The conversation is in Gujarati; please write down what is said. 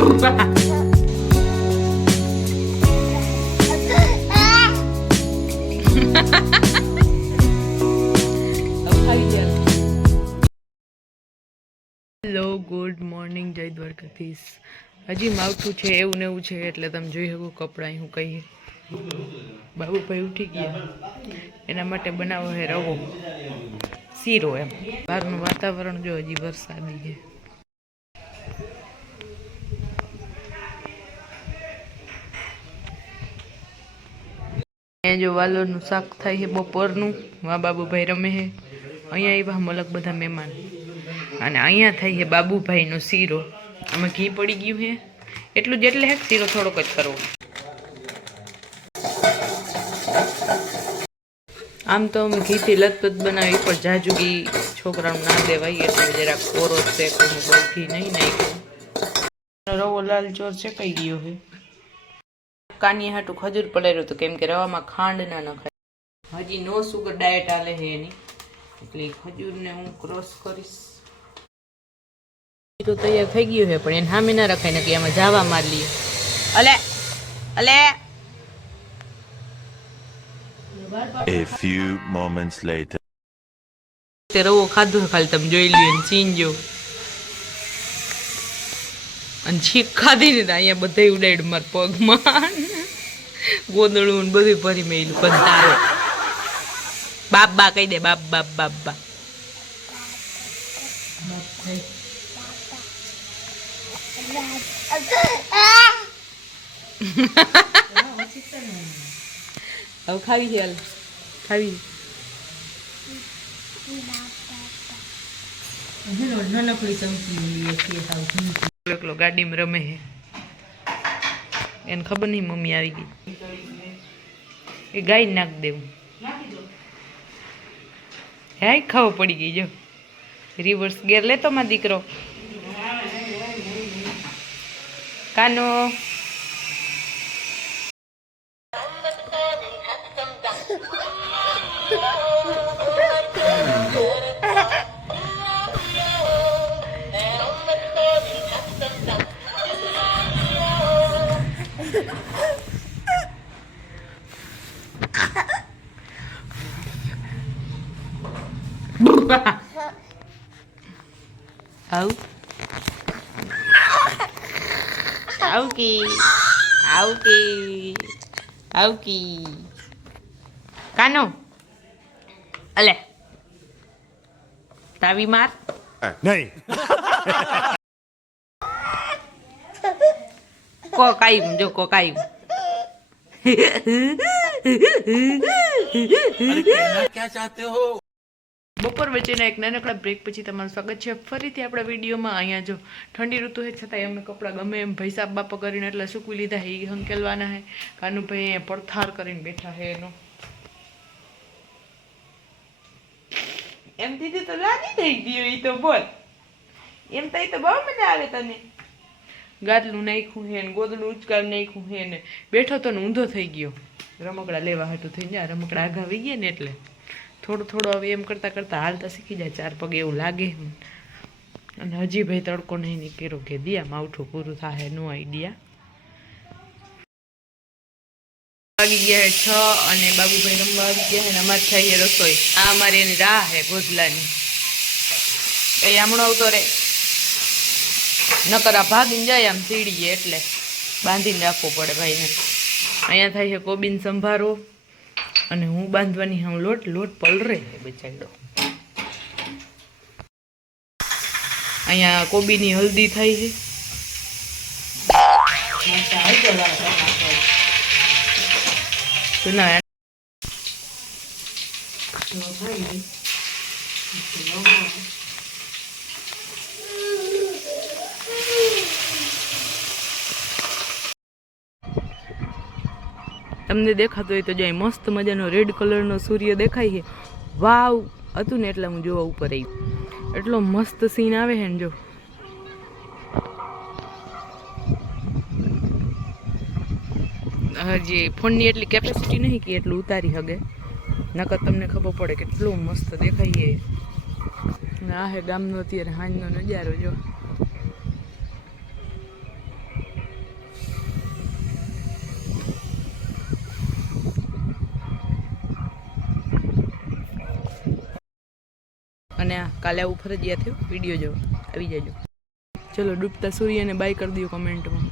હેલો ગુડ મોર્નિંગ જય દ્વારકાધીશ. હજી માવઠું છે, એવું ને એવું છે, એટલે તમે જોઈ શકો કપડાં હું કહીએ બાબુભાઈ ઉઠી ગયા. એના માટે બનાવો હે રવો. શીરો એમ. બહારનું વાતાવરણ જો હજી વરસાદી છે. અહીંયા જો વાલોનું શાક થાય છે, બપોરનું, મા બાબુભાઈ રમે છે. અહીંયા આવ્યા મલક બધા મહેમાન. અને અહીંયા થાય છે બાબુભાઈનો શીરો. આમાં ઘી પડી ગયું છે. એટલું જેટલે હેક શીરો થોડોક જ કરવો. આમ તો અમે ઘીથી લતપત બનાવી, પણ જાજુ છોકરાનું ના દેવાય, એટલે જરાક કોરો છે કોઈ ઘી નહીં નાખ્યું. રવો લાલ ચોર કઈ ગયો છે. કાની હાટું ખજૂર પડેલું હતું કેમ કે રવામાં ખાંડ ના નખાય. હજી નો સુગર ડાયટ આલે છે એની. એટલે ખજૂરને હું ક્રોસ કરીશ. તો તૈયાર થઈ ગયું છે પણ એને સામે ના રખાય ને કે એમાં જાવા માર લઈએ અલે અલે. A few moments later. તે રવો ખાધું ખાલી તમે જોઈ લ્યો ને ચીનજો અને છીક ખાધી ને અહીંયા બધા ઉડાડ માર પગમાં. ગોદડું ને બધું ભરી મેલું કંટાળો બાપ બા કહી દે બાપ બાપ બાપ બા હવે ખાવી છે હાલ. ખાવી. એકલો ગાડીમાં રમે છે. એને ખબર નહીં મમ્મી આવી ગઈ. એ ગાય નાખ દેવું. હે ખાવો પડી ગઈ, જો. રિવર્સ ગેર લેતો માં દીકરો. કાનો. આવ આવકી આવકી આવકી કાનો અલે તાવી માર નહીં કોકાયું જો કોકાયું બપોર વચ્ચેના એક નાનકડા બ્રેક પછી તમારું સ્વાગત છે. ફરીથી આપણા વિડીયોમાં અહીંયા જો ઠંડી ઋતુ છે છતાંય અમે કપડાં ગમે એમ ભૈસા બાપા કરીને એટલે સૂકવી લીધા હે એ હંકેલવાના હે. કાનુભાઈ અહીંયા પડથાર કરીને બેઠા હે એનો. એમ દીધી તો લાદી થઈ ગયો એ તો બોલ. એમ તો તો બહુ મજા આવે તને. ગાદલું નાખ્યું હે ને, ગોદડું ઉચકાર નાખ્યું હે ને. બેઠો તો ને ઊંધો થઈ ગયો. રમકડા લેવા હતું થઈ જાય રમકડા આઘા આવી ગયા ને એટલે. થોડું થોડું હવે એમ કરતાં કરતાં હાલતા શીખી જાય, ચાર પગે એવું લાગે. અને હજી ભાઈ તડકો નહીં નીકળ્યો કે દિયા, માવઠું પૂરું થાય નો આઈડિયા વાગી ગયા છ અને બાબુભાઈ રમવા આવી ગયા હે અમારે થાય રસોઈ. આ અમારી એની રાહ હે ગોધલાની. એ હમણાં આવતો રે. નકર આ ભાગીને જાય આમ સીડીએ એટલે બાંધીને રાખવું પડે ભાઈને. અહીંયા થાય છે કોબીન સંભારો. અને હું બાંધવાની હું લોટ લોટ પલરે બચાડ્યો અહીંયા કોબીની હલ્દી થાય છે. ના તમને દેખાતો હોય તો જાય મસ્ત મજાનો રેડ કલરનો સૂર્ય દેખાય છે. વાવ, હતું ને એટલે હું જોવા ઉપર આવી એટલો મસ્ત સીન આવે છે ને જો. હજી ફોનની એટલી કેપેસિટી નહીં કે એટલું ઉતારી શકે નકર તમને ખબર પડે કેટલું મસ્ત દેખાય છે. આ હે ગામનો અત્યારે હાંજનો નજારો, જો. અને કાલે આવું ફરજિયાત થયું. વીડિયો જો આવી જજો. ચલો ડૂબતા સૂર્યને બાય કરી દઉં કમેન્ટમાં.